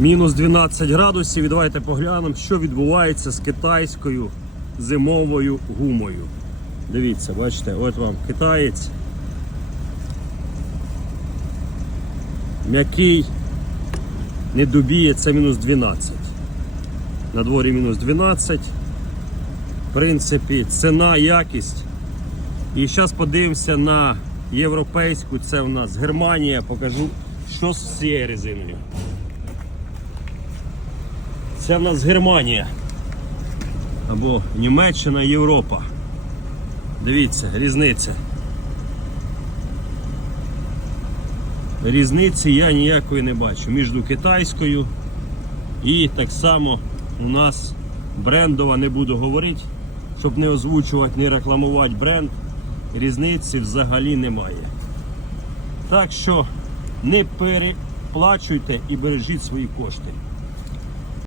Мінус 12 градусів і давайте поглянемо, що відбувається з китайською зимовою гумою. Дивіться, бачите, от вам китаєць. М'який, не дубіє, це мінус 12. На дворі мінус 12. В принципі, ціна, якість. І зараз подивимося на європейську, це у нас Германія, покажу, що з цією резиною. Це в нас Германія. Або Німеччина, Європа. Дивіться, різниця. Різниці я ніякої не бачу між китайською і так само у нас брендова, не буду говорити, щоб не озвучувати, не рекламувати бренд. Різниці взагалі немає. Так що не переплачуйте і бережіть свої кошти.